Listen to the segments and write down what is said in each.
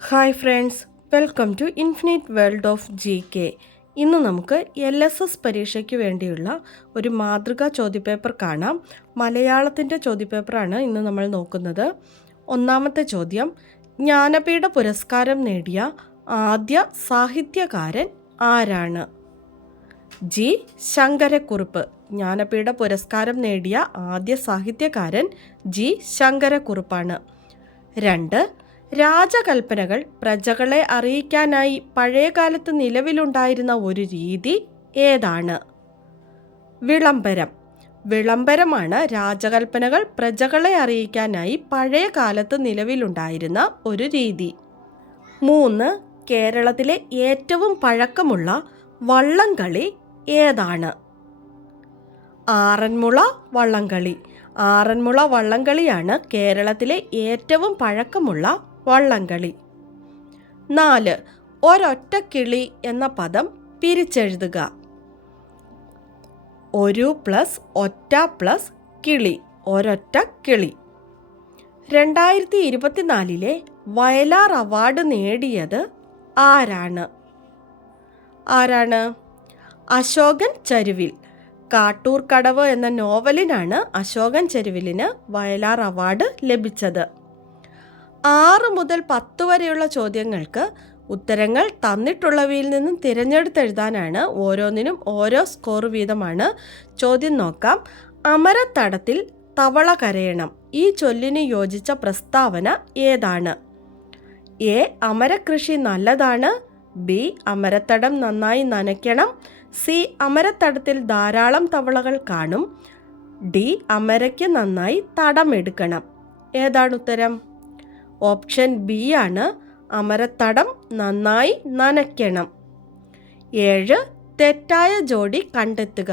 Hi friends, welcome to infinite world of GK. ഇന്ന് നമുക്ക് LSS പരീക്ഷയ്ക്ക് വേണ്ടിയുള്ള ഒരു മാതൃകാ ചോദ്യപേപ്പർ കാണാം. മലയാളത്തിൻ്റെ ചോദ്യപേപ്പറാണ് ഇന്ന് നമ്മൾ നോക്കുന്നത്. ഒന്നാമത്തെ ചോദ്യം, ജ്ഞാനപീഠ പുരസ്കാരം നേടിയ ആദ്യ സാഹിത്യകാരൻ ആരാണ്? ജി. ശങ്കരക്കുറുപ്പ്. ജ്ഞാനപീഠ പുരസ്കാരം നേടിയ ആദ്യ സാഹിത്യകാരൻ ജി. ശങ്കരക്കുറുപ്പാണ്. 2. രാജകൽപ്പനകൾ പ്രജകളെ അറിയിക്കാനായി പഴയകാലത്ത് നിലവിലുണ്ടായിരുന്ന ഒരു രീതി ഏതാണ്? വിളംബരം. വിളംബരമാണ് രാജകൽപ്പനകൾ പ്രജകളെ അറിയിക്കാനായി പഴയ കാലത്ത് നിലവിലുണ്ടായിരുന്ന ഒരു രീതി. 3. കേരളത്തിലെ ഏറ്റവും പഴക്കമുള്ള വള്ളംകളി ഏതാണ്? ആറന്മുള വള്ളംകളി. ആറന്മുള വള്ളംകളിയാണ് കേരളത്തിലെ ഏറ്റവും പഴക്കമുള്ള വള്ളംകളി. 4. ഒരൊറ്റ കിളി എന്ന പദം പിരിച്ചെഴുതുക. ഒരു പ്ലസ് ഒറ്റ പ്ലസ് കിളി, ഒരൊറ്റ കിളി. 2024 വയലാർ അവാർഡ് നേടിയത് ആരാണ്? അശോകൻ ചരുവിൽ. കാട്ടൂർ കടവ് എന്ന നോവലിനാണ് അശോകൻ ചരുവിലിന് വയലാർ അവാർഡ് ലഭിച്ചത്. 6 മുതൽ 10 വരെയുള്ള ചോദ്യങ്ങൾക്ക് ഉത്തരങ്ങൾ തന്നിട്ടുള്ളവയിൽ നിന്നും തിരഞ്ഞെടുത്തെഴുതാനാണ്. ഓരോന്നിനും ഓരോ സ്കോർ വീതമാണ്. ചോദ്യം നോക്കാം. അമരത്തടത്തിൽ തവള കരയണം. ഈ ചൊല്ലിന് യോജിച്ച പ്രസ്താവന ഏതാണ്? എ. അമരകൃഷി നല്ലതാണ്. ബി. അമരത്തടം നന്നായി നനയ്ക്കണം. സി. അമരത്തടത്തിൽ ധാരാളം തവളകൾ കാണും. ഡി. അമരയ്ക്ക് നന്നായി തടമെടുക്കണം. ഏതാണ് ഉത്തരം? ഓപ്ഷൻ ബി ആണ്. അമരത്തടം നന്നായി നനയ്ക്കണം. 7. തെറ്റായ ജോഡി കണ്ടെത്തുക.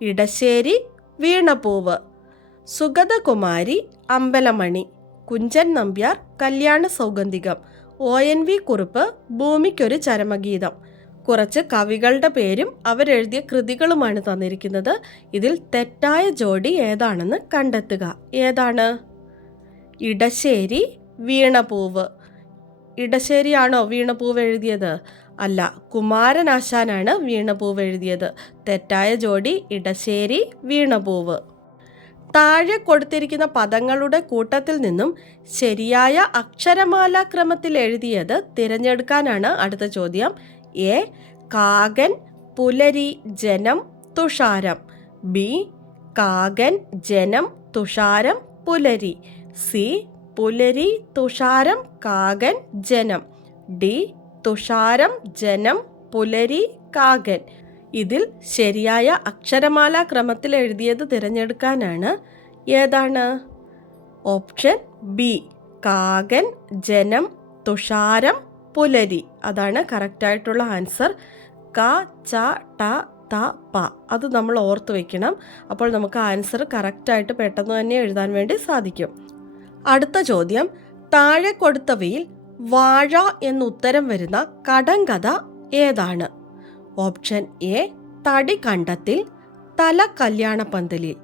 ഇടശ്ശേരി വീണപൂവ്, സുഗതകുമാരി അമ്പലമണി, കുഞ്ചൻ നമ്പ്യാർ കല്യാണ സൗഗന്ധികം, ONV കുറുപ്പ് ഭൂമിക്കൊരു ചരമഗീതം. കുറച്ച് കവികളുടെ പേരും അവരെഴുതിയ കൃതികളുമാണ് തന്നിരിക്കുന്നത്. ഇതിൽ തെറ്റായ ജോഡി ഏതാണെന്ന് കണ്ടെത്തുക. ഏതാണ്? ഇടശ്ശേരി വീണപൂവ്. ഇടശ്ശേരിയാണോ വീണപൂവ് എഴുതിയത്? അല്ല, കുമാരനാശാനാണ് വീണപൂവ് എഴുതിയത്. തെറ്റായ ജോഡി ഇടശ്ശേരി വീണപൂവ്. താഴെ കൊടുത്തിരിക്കുന്ന പദങ്ങളുടെ കൂട്ടത്തിൽ നിന്നും ശരിയായ അക്ഷരമാല ക്രമത്തിൽ എഴുതിയത് തിരഞ്ഞെടുക്കാനാണ് അടുത്ത ചോദ്യം. എ. കാകൻ പുലരി ജനം തുഷാരം. ബി. കാകൻ ജനം തുഷാരം പുലരി. സി. പുലരി തുഷാരം കാകൻ ജനം. ഡി. തുഷാരം ജനം പുലരി കാകൻ. ഇതിൽ ശരിയായ അക്ഷരമാല ക്രമത്തിൽ എഴുതിയത് തിരഞ്ഞെടുക്കാനാണ്. ഏതാണ്? Option B. കാകൻ ജനം തുഷാരം പുലരി. അതാണ് കറക്റ്റായിട്ടുള്ള ആൻസർ. ക ച ട ത പ. അത് നമ്മൾ ഓർത്ത് വയ്ക്കണം. അപ്പോൾ നമുക്ക് ആൻസർ കറക്റ്റായിട്ട് പെട്ടെന്ന് തന്നെ എഴുതാൻ വേണ്ടി സാധിക്കും. അടുത്ത ചോദ്യം, താഴെ കൊടുത്തവയിൽ വാഴ എന്നുത്തരം വരുന്ന കടങ്കഥ ഏതാണ്? Option A. തടി കണ്ടത്തിൽ തല കല്യാണപ്പന്തലിൽ.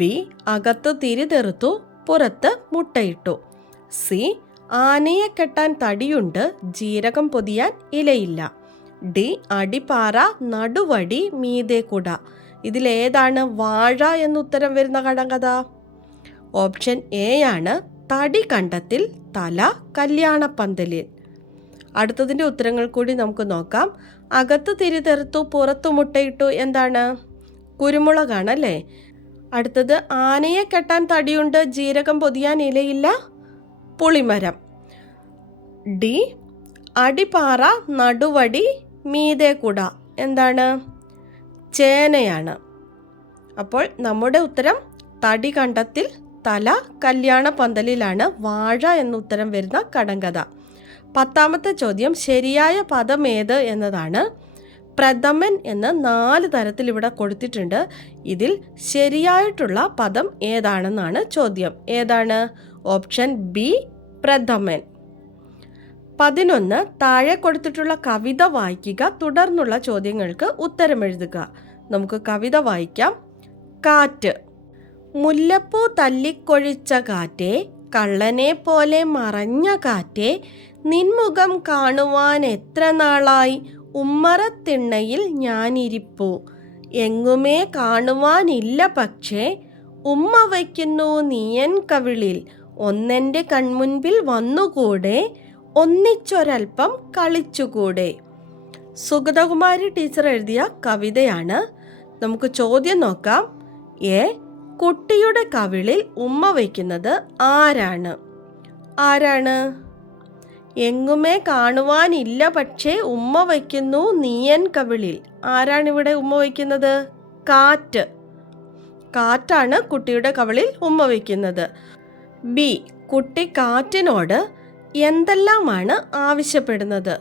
ബി. അകത്ത് തിരി തെറുത്തു പുറത്ത് മുട്ടയിട്ടു. സി. ആനയെ കെട്ടാൻ തടിയുണ്ട് ജീരകം പൊതിയാൻ ഇലയില്ല. ഡി. അടിപ്പാറ നടുവടി മീതെ കുട. ഇതിലേതാണ് വാഴ എന്നുത്തരം വരുന്ന കടങ്കഥ? ഓപ്ഷൻ എ ആണ്. തടി കണ്ടത്തിൽ തല കല്യാണപ്പന്തലിൽ. അടുത്തതിൻ്റെ ഉത്തരങ്ങൾ കൂടി നമുക്ക് നോക്കാം. അകത്ത് തിരി തെറുത്തു പുറത്തു മുട്ടയിട്ടു എന്താണ്? കുരുമുളകാണല്ലേ. അടുത്തത് ആനയെ കെട്ടാൻ തടിയുണ്ട് ജീരകം പൊതിയാൻ ഇലയില്ല, പുളിമരം. ഡി. അടിപ്പാറ നടുവടി മീതെ കുട എന്താണ്? ചേനയാണ്. അപ്പോൾ നമ്മുടെ ഉത്തരം തടി കണ്ടത്തിൽ തല കല്യാണ പന്തലിലാണ് വാഴ എന്ന ഉത്തരം വരുന്ന കടങ്കഥ. 10ാമത്തെ ചോദ്യം, ശരിയായ പദം ഏത് എന്നതാണ്. പ്രഥമൻ എന്ന് 4 തരത്തിൽ ഇവിടെ കൊടുത്തിട്ടുണ്ട്. ഇതിൽ ശരിയായിട്ടുള്ള പദം ഏതാണെന്നാണ് ചോദ്യം. ഏതാണ്? ഓപ്ഷൻ ബി പ്രഥമൻ. 11. താഴെ കൊടുത്തിട്ടുള്ള കവിത വായിക്കുക. തുടർന്നുള്ള ചോദ്യങ്ങൾക്ക് ഉത്തരമെഴുതുക. നമുക്ക് കവിത വായിക്കാം. കാറ്റ്. മുല്ലപ്പൂ തല്ലിക്കൊഴിച്ച കാറ്റേ, കള്ളനെ പോലെ മറഞ്ഞ കാറ്റേ, നിൻമുഖം കാണുവാൻ എത്ര നാളായി, ഉമ്മറത്തിണ്ണയിൽ ഞാനിരിപ്പു. എങ്ങുമേ കാണുവാനില്ല പക്ഷേ, ഉമ്മ വയ്ക്കുന്നു നീയൻ കവിളിൽ. ഒന്നെൻ്റെ കൺമുൻപിൽ വന്നുകൂടെ, ഒന്നിച്ചൊരൽപ്പം കളിച്ചുകൂടെ. സുഗതകുമാരി ടീച്ചർ എഴുതിയ കവിതയാണ്. നമുക്ക് ചോദ്യം നോക്കാം. എ. കുട്ടിയുടെ കവിളിൽ ഉമ്മ വയ്ക്കുന്നത് ആരാണ്? ആരാണ്? എങ്ങുമേ കാണുവാനില്ല പക്ഷേ ഉമ്മ വയ്ക്കുന്നു നീയൻ കവിളിൽ. ആരാണിവിടെ ഉമ്മ വയ്ക്കുന്നത്? കാറ്റ്. കാറ്റാണ് കുട്ടിയുടെ കവിളിൽ ഉമ്മ വയ്ക്കുന്നത്. ബി. കുട്ടി കാറ്റിനോട് എന്തെല്ലാമാണ് ആവശ്യപ്പെടുന്നത്?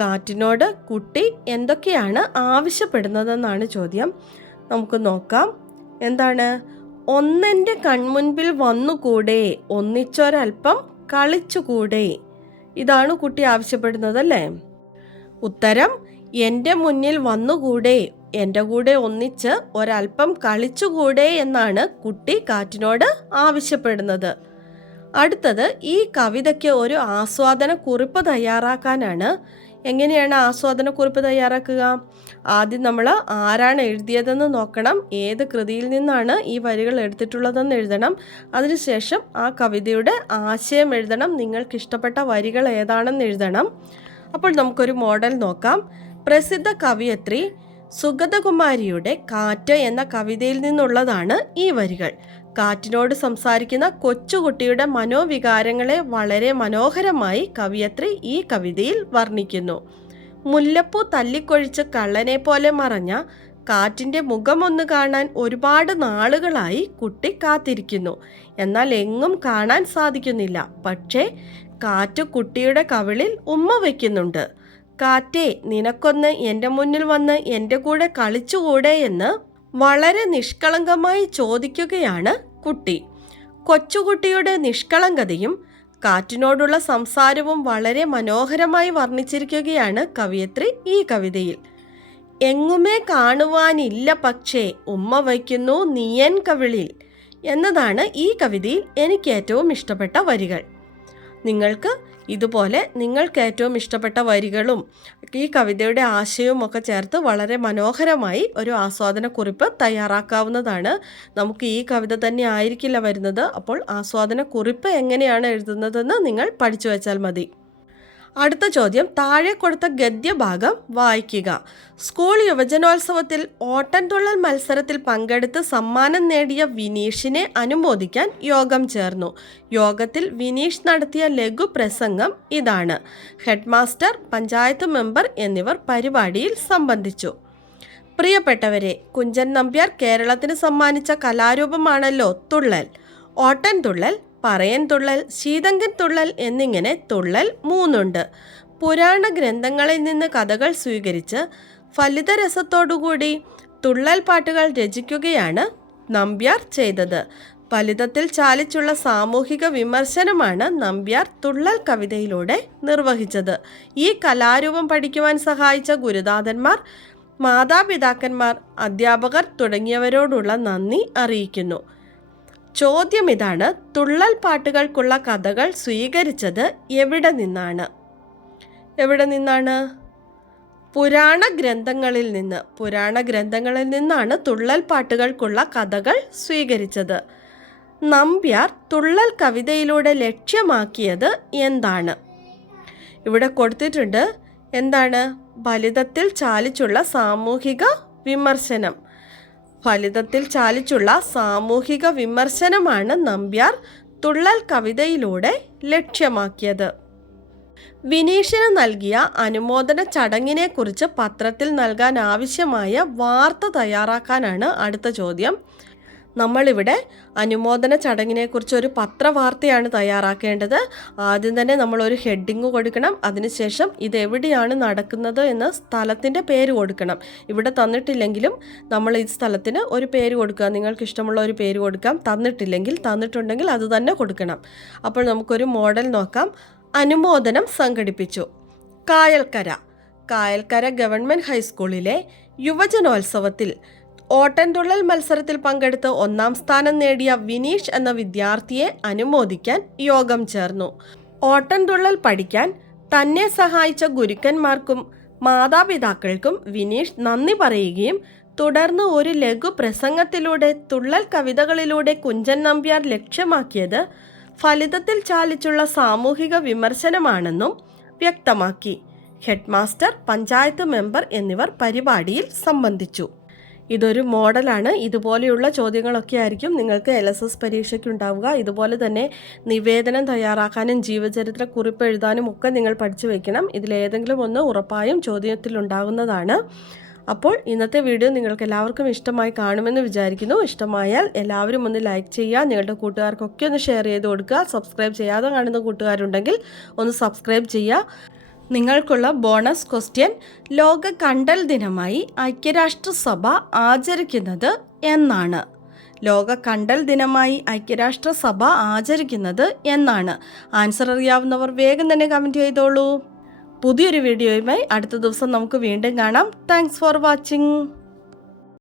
കാറ്റിനോട് കുട്ടി എന്തൊക്കെയാണ് ആവശ്യപ്പെടുന്നതെന്നാണ് ചോദ്യം. നമുക്ക് നോക്കാം. എന്താണ്? ഒന്നെൻ്റെ കൺമുൻപിൽ വന്നുകൂടെ, ഒന്നിച്ചൊരൽപ്പം കളിച്ചുകൂടെ. ഇതാണ് കുട്ടി ആവശ്യപ്പെടുന്നത് അല്ലേ? ഉത്തരം എൻ്റെ മുന്നിൽ വന്നുകൂടെ, എൻ്റെ കൂടെ ഒന്നിച്ച് ഒരൽപ്പം കളിച്ചുകൂടെ എന്നാണ് കുട്ടി കാറ്റിനോട് ആവശ്യപ്പെടുന്നത്. അടുത്തത്, ഈ കവിതയ്ക്ക് ഒരു ആസ്വാദന കുറിപ്പ് തയ്യാറാക്കാനാണ്. എങ്ങനെയാണ് ആസ്വാദന കുറിപ്പ് തയ്യാറാക്കുക? ആദ്യം നമ്മൾ ആരാണ് എഴുതിയതെന്ന് നോക്കണം. ഏത് കൃതിയിൽ നിന്നാണ് ഈ വരികൾ എടുത്തിട്ടുള്ളതെന്ന് എഴുതണം. അതിനുശേഷം ആ കവിതയുടെ ആശയം എഴുതണം. നിങ്ങൾക്ക് ഇഷ്ടപ്പെട്ട വരികൾ ഏതാണെന്ന് എഴുതണം. അപ്പോൾ നമുക്കൊരു മോഡൽ നോക്കാം. പ്രസിദ്ധ കവയിത്രി സുഗതകുമാരിയുടെ കാറ്റ് എന്ന കവിതയിൽ നിന്നുള്ളതാണ് ഈ വരികൾ. കാറ്റിനോട് സംസാരിക്കുന്ന കൊച്ചുകുട്ടിയുടെ മനോവികാരങ്ങളെ വളരെ മനോഹരമായി കവയിത്രി ഈ കവിതയിൽ വർണ്ണിക്കുന്നു. മുല്ലപ്പൂ തല്ലിക്കൊഴിച്ച് കള്ളനെ പോലെ മറഞ്ഞ കാറ്റിൻ്റെ മുഖമൊന്ന് കാണാൻ ഒരുപാട് നാളുകളായി കുട്ടി കാത്തിരിക്കുന്നു. എന്നാൽ എങ്ങും കാണാൻ സാധിക്കുന്നില്ല. പക്ഷേ കാറ്റ് കുട്ടിയുടെ കവിളിൽ ഉമ്മ വയ്ക്കുന്നുണ്ട്. കാറ്റേ, നിനക്കൊന്ന് എൻ്റെ മുന്നിൽ വന്ന് എൻ്റെ കൂടെ കളിച്ചുകൂടെ എന്ന് വളരെ നിഷ്കളങ്കമായി ചോദിക്കുകയാണ് കുട്ടി. കൊച്ചുകുട്ടിയുടെ നിഷ്കളങ്കതയും കാറ്റിനോടുള്ള സംസാരവും വളരെ മനോഹരമായി വർണ്ണിച്ചിരിക്കുകയാണ് കവയിത്രി ഈ കവിതയിൽ. എങ്ങുമേ കാണുവാനില്ല പക്ഷേ ഉമ്മ വയ്ക്കുന്നു നീയൻ കവിളിൽ എന്നതാണ് ഈ കവിതയിൽ എനിക്ക് ഏറ്റവും ഇഷ്ടപ്പെട്ട വരികൾ. നിങ്ങൾക്ക് ഇതുപോലെ നിങ്ങൾക്ക് ഏറ്റവും ഇഷ്ടപ്പെട്ട വരികളും ഈ കവിതയുടെ ആശയവും ഒക്കെ ചേർത്ത് വളരെ മനോഹരമായി ഒരു ആസ്വാദന കുറിപ്പ് തയ്യാറാക്കാവുന്നതാണ്. നമുക്ക് ഈ കവിത തന്നെ ആയിരിക്കില്ല വരുന്നത്. അപ്പോൾ ആസ്വാദന കുറിപ്പ് എങ്ങനെയാണ് എഴുതുന്നതെന്ന് നിങ്ങൾ പഠിച്ചു വെച്ചാൽ മതി. അടുത്ത ചോദ്യം, താഴെ കൊടുത്ത ഗദ്യഭാഗം വായിക്കുക. സ്കൂൾ യുവജനോത്സവത്തിൽ ഓട്ടൻതുള്ളൽ മത്സരത്തിൽ പങ്കെടുത്ത് സമ്മാനം നേടിയ വിനീഷിനെ അനുമോദിക്കാൻ യോഗം ചേർന്നു. യോഗത്തിൽ വിനീഷ് നടത്തിയ ലഘു പ്രസംഗം ഇതാണ്. ഹെഡ്മാസ്റ്റർ, പഞ്ചായത്ത് മെമ്പർ എന്നിവർ പരിപാടിയിൽ സംബന്ധിച്ചു. പ്രിയപ്പെട്ടവരെ, കുഞ്ചൻ നമ്പ്യാർ കേരളത്തിന് സമ്മാനിച്ച കലാരൂപമാണല്ലോ തുള്ളൽ. ഓട്ടൻതുള്ളൽ, പറയൻ തുള്ളൽ, ശീതങ്കൻ തുള്ളൽ എന്നിങ്ങനെ തുള്ളൽ 3 ഉണ്ട്. പുരാണ ഗ്രന്ഥങ്ങളിൽ നിന്ന് കഥകൾ സ്വീകരിച്ച് ഫലിതരസത്തോടുകൂടി തുള്ളൽ പാട്ടുകൾ രചിക്കുകയാണ് നമ്പ്യാർ ചെയ്തത്. ഫലിതത്തിൽ ചാലിച്ചുള്ള സാമൂഹിക വിമർശനമാണ് നമ്പ്യാർ തുള്ളൽ കവിതയിലൂടെ നിർവഹിച്ചത്. ഈ കലാരൂപം പഠിക്കുവാൻ സഹായിച്ച ഗുരുനാഥന്മാർ, മാതാപിതാക്കന്മാർ, അധ്യാപകർ തുടങ്ങിയവരോടുള്ള നന്ദി അറിയിക്കുന്നു. ചോദ്യം ഇതാണ്, തുള്ളൽ പാട്ടുകൾക്കുള്ള കഥകൾ സ്വീകരിച്ചത് എവിടെ നിന്നാണ്? എവിടെ നിന്നാണ്? പുരാണ ഗ്രന്ഥങ്ങളിൽ നിന്ന്. പുരാണ ഗ്രന്ഥങ്ങളിൽ നിന്നാണ് തുള്ളൽ പാട്ടുകൾക്കുള്ള കഥകൾ സ്വീകരിച്ചത്. നമ്പ്യാർ തുള്ളൽ കവിതയിലൂടെ ലക്ഷ്യമാക്കിയത് എന്താണ്? ഇവിടെ കൊടുത്തിട്ടുണ്ട്. എന്താണ്? ഫലിതത്തിൽ ചാലിച്ചുള്ള സാമൂഹിക വിമർശനം. ഫലിതത്തിൽ ചാലിച്ചുള്ള സാമൂഹിക വിമർശനമാണ് നമ്പ്യാർ തുള്ളൽ കവിതയിലൂടെ ലക്ഷ്യമാക്കിയത്. വിനീഷിന് നൽകിയ അനുമോദന ചടങ്ങിനെക്കുറിച്ച് പത്രത്തിൽ നൽകാൻ ആവശ്യമായ വാർത്ത തയ്യാറാക്കാനാണ് അടുത്ത ചോദ്യം. നമ്മളിവിടെ അനുമോദന ചടങ്ങിനെക്കുറിച്ച് ഒരു പത്രവാർത്തയാണ് തയ്യാറാക്കേണ്ടത്. ആദ്യം തന്നെ നമ്മളൊരു ഹെഡിങ് കൊടുക്കണം. അതിനുശേഷം ഇതെവിടെയാണ് നടക്കുന്നത് എന്ന സ്ഥലത്തിൻ്റെ പേര് കൊടുക്കണം. ഇവിടെ തന്നിട്ടില്ലെങ്കിലും നമ്മൾ ഈ സ്ഥലത്തിന് ഒരു പേര് കൊടുക്കുക. നിങ്ങൾക്ക് ഇഷ്ടമുള്ള ഒരു പേര് കൊടുക്കാം. തന്നിട്ടുണ്ടെങ്കിൽ അത് തന്നെ കൊടുക്കണം. അപ്പോൾ നമുക്കൊരു മോഡൽ നോക്കാം. അനുമോദനം സംഘടിപ്പിച്ചു. കായൽക്കര ഗവൺമെൻറ് ഹൈസ്കൂളിലെ യുവജനോത്സവത്തിൽ ഓട്ടൻതുള്ളൽ മത്സരത്തിൽ പങ്കെടുത്ത് 1ാം സ്ഥാനം നേടിയ വിനീഷ് എന്ന വിദ്യാർത്ഥിയെ അനുമോദിക്കാൻ യോഗം ചേർന്നു. ഓട്ടൻതുള്ളൽ പഠിക്കാൻ തന്നെ സഹായിച്ച ഗുരുക്കന്മാർക്കും മാതാപിതാക്കൾക്കും വിനീഷ് നന്ദി പറയുകയും തുടർന്ന് ഒരു ലഘു പ്രസംഗത്തിലൂടെ തുള്ളൽ കവിതകളിലൂടെ കുഞ്ചൻ നമ്പ്യാർ ലക്ഷ്യമാക്കിയത് ഫലിതത്തിൽ ചാലിച്ചുള്ള സാമൂഹിക വിമർശനമാണെന്നും വ്യക്തമാക്കി. ഹെഡ്മാസ്റ്റർ, പഞ്ചായത്ത് മെമ്പർ എന്നിവർ പരിപാടിയിൽ സംബന്ധിച്ചു. ഇതൊരു മോഡലാണ്. ഇതുപോലെയുള്ള ചോദ്യങ്ങളൊക്കെ ആയിരിക്കും നിങ്ങൾക്ക് LSS പരീക്ഷയ്ക്ക് ഉണ്ടാവുക. ഇതുപോലെ തന്നെ നിവേദനം തയ്യാറാക്കാനും ജീവചരിത്ര കുറിപ്പ് എഴുതാനും ഒക്കെ നിങ്ങൾ പഠിച്ചു വയ്ക്കണം. ഇതിലേതെങ്കിലും ഒന്ന് ഉറപ്പായും ചോദ്യത്തിലുണ്ടാകുന്നതാണ്. അപ്പോൾ ഇന്നത്തെ വീഡിയോ നിങ്ങൾക്ക് എല്ലാവർക്കും ഇഷ്ടമായി കാണുമെന്ന് വിചാരിക്കുന്നു. ഇഷ്ടമായാൽ എല്ലാവരും ഒന്ന് ലൈക്ക് ചെയ്യുക, നിങ്ങളുടെ കൂട്ടുകാർക്കൊക്കെ ഒന്ന് ഷെയർ ചെയ്ത് കൊടുക്കുക. സബ്സ്ക്രൈബ് ചെയ്യാതെ കാണുന്ന കൂട്ടുകാരുണ്ടെങ്കിൽ ഒന്ന് സബ്സ്ക്രൈബ് ചെയ്യുക. നിങ്ങൾക്കുള്ള ബോണസ് ക്വസ്റ്റ്യൻ: ലോക കണ്ടൽ ദിനമായി ഐക്യരാഷ്ട്രസഭ ആചരിക്കുന്നത് എന്നാണ്? ലോക കണ്ടൽ ദിനമായി ഐക്യരാഷ്ട്രസഭ ആചരിക്കുന്നത് എന്നാണ്? ആൻസർ അറിയാവുന്നവർ വേഗം തന്നെ കമൻറ്റ് ചെയ്തോളൂ. പുതിയൊരു വീഡിയോയുമായി അടുത്ത ദിവസം നമുക്ക് വീണ്ടും കാണാം. Thanks for watching.